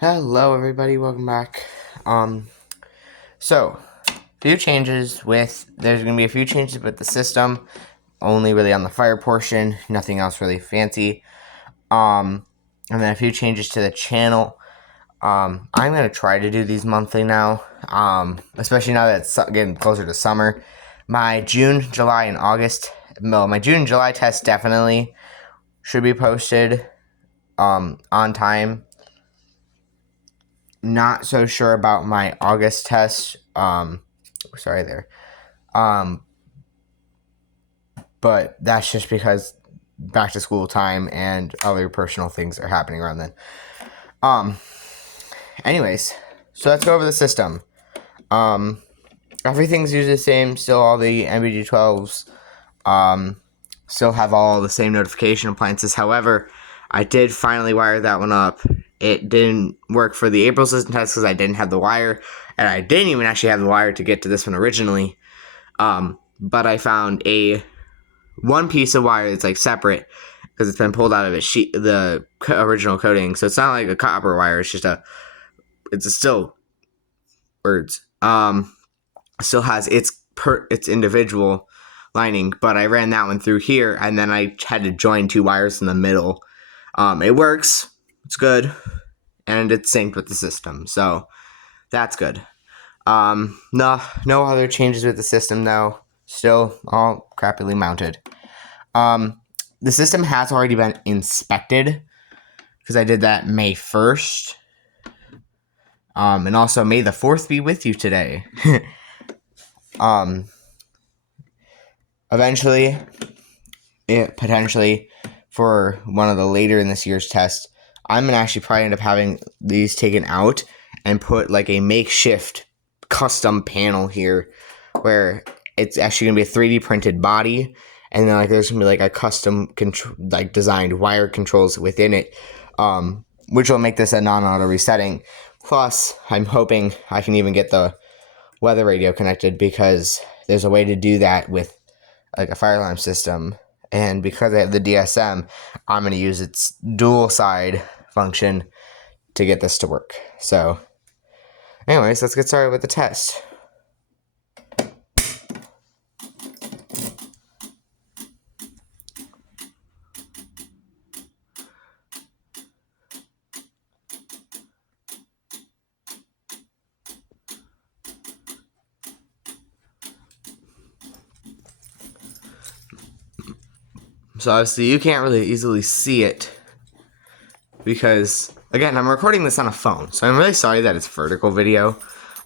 Hello everybody, welcome back. So there's gonna be a few changes with the system, only really on the fire portion, nothing else really fancy. And then a few changes to the channel. I'm gonna try to do these monthly now. Especially now that it's getting closer to summer. My June, July, and August, my June and July test definitely should be posted on time. Not so sure about my August test. Sorry there. But that's just because back to school time and other personal things are happening around then. Anyways, so let's go over the system. Everything's usually the same. Still all the NBG12s. Still have all the same notification appliances. However, I did finally wire that one up. It didn't work for the April system test because I didn't have the wire, and I didn't even actually have the wire to get to this one originally. But I found one piece of wire that's like separate because it's been pulled out of the original coating. So it's not like a copper wire. It's just still words. Still has its individual lining, but I ran that one through here, and then I had to join two wires in the middle. It works. It's good, and it's synced with the system, so that's good. No other changes with the system though. Still all crappily mounted. The system has already been inspected because I did that May 1st. And also May the 4th be with you today. Eventually, potentially for one of the later in this year's tests, I'm going to actually probably end up having these taken out and put like a makeshift custom panel here where it's actually going to be a 3D printed body, and then like there's going to be like a custom designed wire controls within it, which will make this a non-auto resetting. Plus, I'm hoping I can even get the weather radio connected because there's a way to do that with like a fire alarm system. And because I have the DSM, I'm going to use its dual side function to get this to work. So, anyways, let's get started with the test. So obviously you can't really easily see it because, again, I'm recording this on a phone. So I'm really sorry that it's vertical video.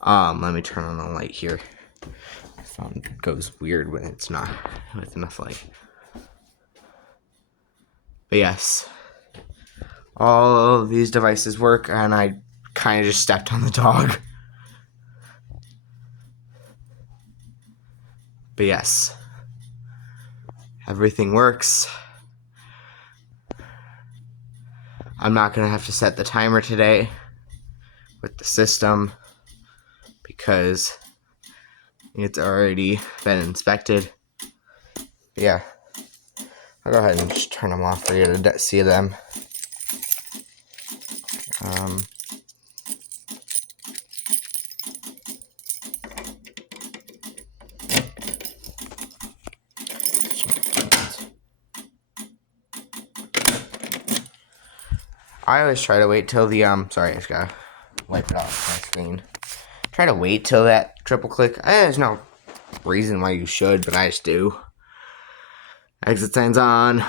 Let me turn on the light here. My phone goes weird when it's not with enough light. But yes, all of these devices work, and I kind of just stepped on the dog. But yes, everything works. I'm not going to have to set the timer today with the system because it's already been inspected. But yeah, I'll go ahead and just turn them off for you to see them. I always try to wait till the, sorry, I just gotta wipe it off my screen. Try to wait till that triple click. There's no reason why you should, but I just do. Exit sign's on.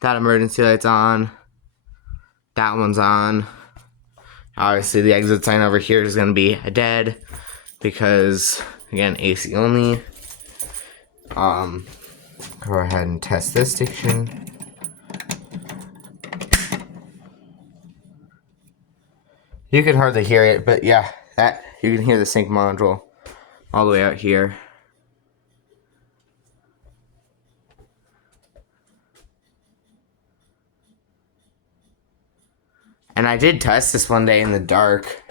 That emergency light's on. That one's on. Obviously, the exit sign over here is going to be dead because, again, AC only. Go ahead and test this station. You can hardly hear it, but yeah, that you can hear the sync module all the way out here. And I did test this one day in the dark.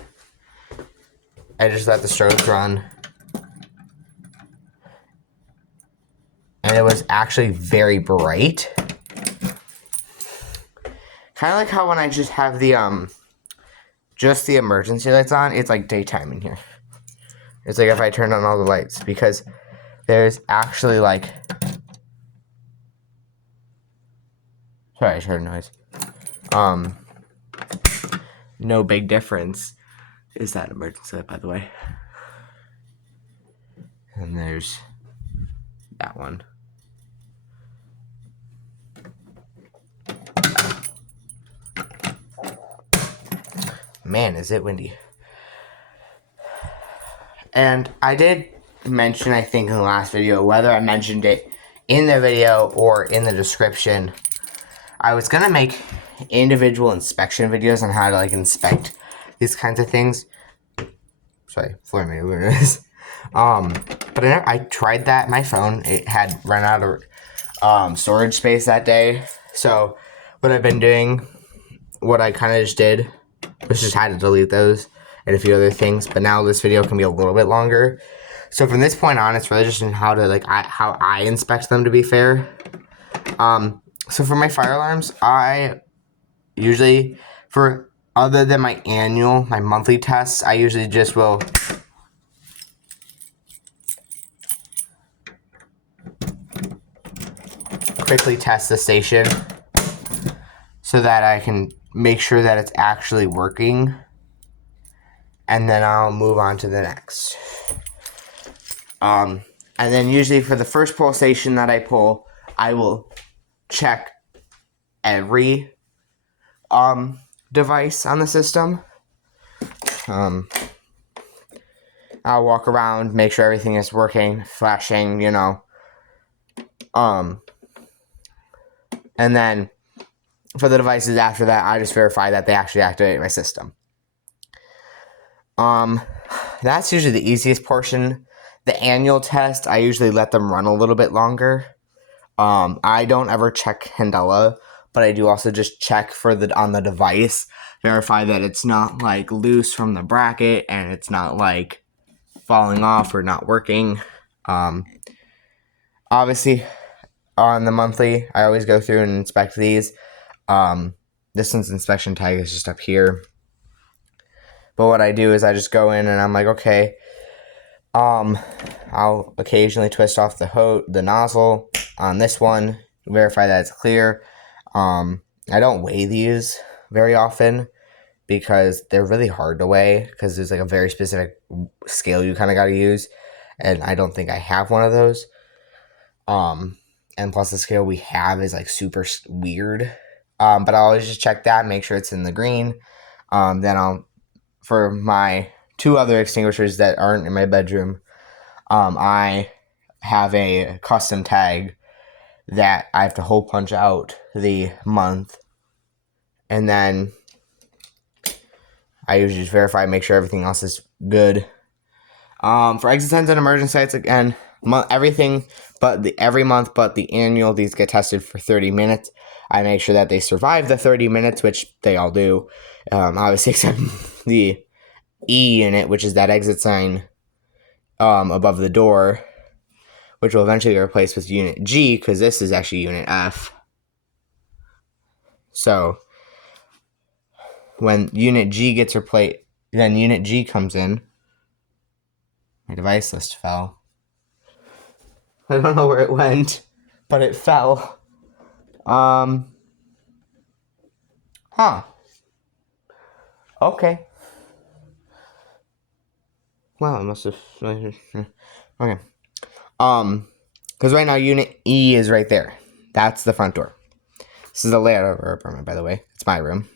I just let the strobes run. And it was actually very bright. Kind of like how when I just have the just the emergency lights on, it's like daytime in here. It's like if I turn on all the lights, because there's actually like, sorry, I heard noise. No big difference. Is that emergency light, by the way? And there's that one. Man, is it windy. And I did mention, I think, in the last video, whether I mentioned it in the video or in the description, I was going to make individual inspection videos on how to, like, inspect these kinds of things. Sorry, floor maneuver is. But I tried that. My phone, it had run out of storage space that day. So what I've been doing, what I kind of just did, was just had to delete those and a few other things. But now this video can be a little bit longer. So from this point on, it's really just in how to how I inspect them, to be fair. So for my fire alarms, I usually, for other than my monthly tests, I usually just will quickly test the station so that I can make sure that it's actually working, and then I'll move on to the next. And then usually for the first pulsation that I pull, I will check every device on the system. I'll walk around, make sure everything is working, flashing, you know. And then for the devices after that, I just verify that they actually activate my system. That's usually the easiest portion. The annual test, I usually let them run a little bit longer. I don't ever check candela, but I do also just check on the device, verify that it's not like loose from the bracket and it's not like falling off or not working. Obviously, on the monthly, I always go through and inspect these. This one's inspection tag is just up here. But what I do is I just go in and I'm like, okay, I'll occasionally twist off the nozzle on this one, verify that it's clear. I don't weigh these very often because they're really hard to weigh, because there's like a very specific scale you kind of got to use, and I don't think I have one of those. And plus the scale we have is like super weird. But I'll always just check that, make sure it's in the green. Then for my two other extinguishers that aren't in my bedroom, I have a custom tag that I have to hole punch out the month, and then I usually just verify, make sure everything else is good. For exit signs and emergency lights, again, everything but every month but the annual, these get tested for 30 minutes. I make sure that they survive the 30 minutes, which they all do, obviously, except the E unit, which is that exit sign above the door, which will eventually be replaced with unit G, because this is actually unit F. So when unit G gets replaced, then unit G comes in. My device list fell. I don't know where it went, but it fell. Okay. Well, I must have. Okay. Because right now unit E is right there. That's the front door. This is the layout of our apartment, by the way. It's my room.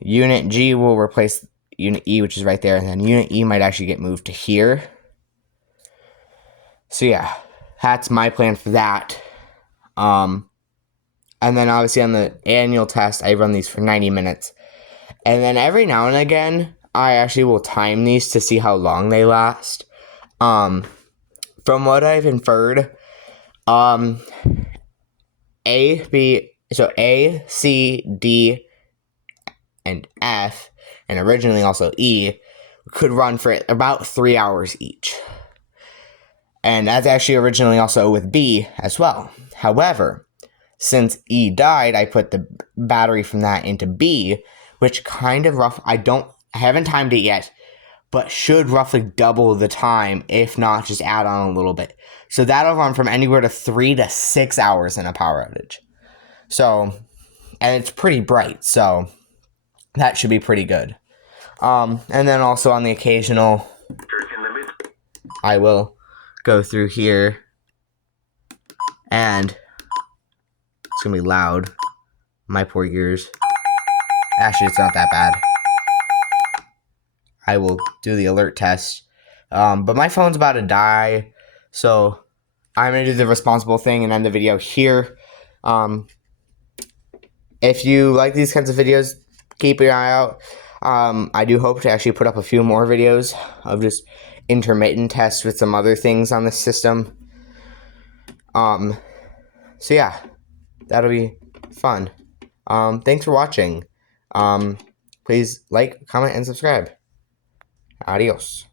Unit G will replace unit E, which is right there, and then unit E might actually get moved to here. So yeah, that's my plan for that. And then obviously on the annual test, I run these for 90 minutes. And then every now and again, I actually will time these to see how long they last. From what I've inferred, A, C, D, and F, and originally also E, could run for about 3 hours each. And that's actually originally also with B as well. However, since E died, I put the battery from that into B, which kind of rough. I haven't timed it yet, but should roughly double the time, if not just add on a little bit. So that'll run from anywhere to 3 to 6 hours in a power outage. So, and it's pretty bright, so that should be pretty good. And then also on the occasional, I will go through here, and it's gonna be loud. My poor ears. Actually, it's not that bad. I will do the alert test. But my phone's about to die, so I'm going to do the responsible thing and end the video here. If you like these kinds of videos, keep your eye out. I do hope to actually put up a few more videos of just intermittent tests with some other things on the system. So yeah, that'll be fun. Thanks for watching. Please like, comment, and subscribe. Adios.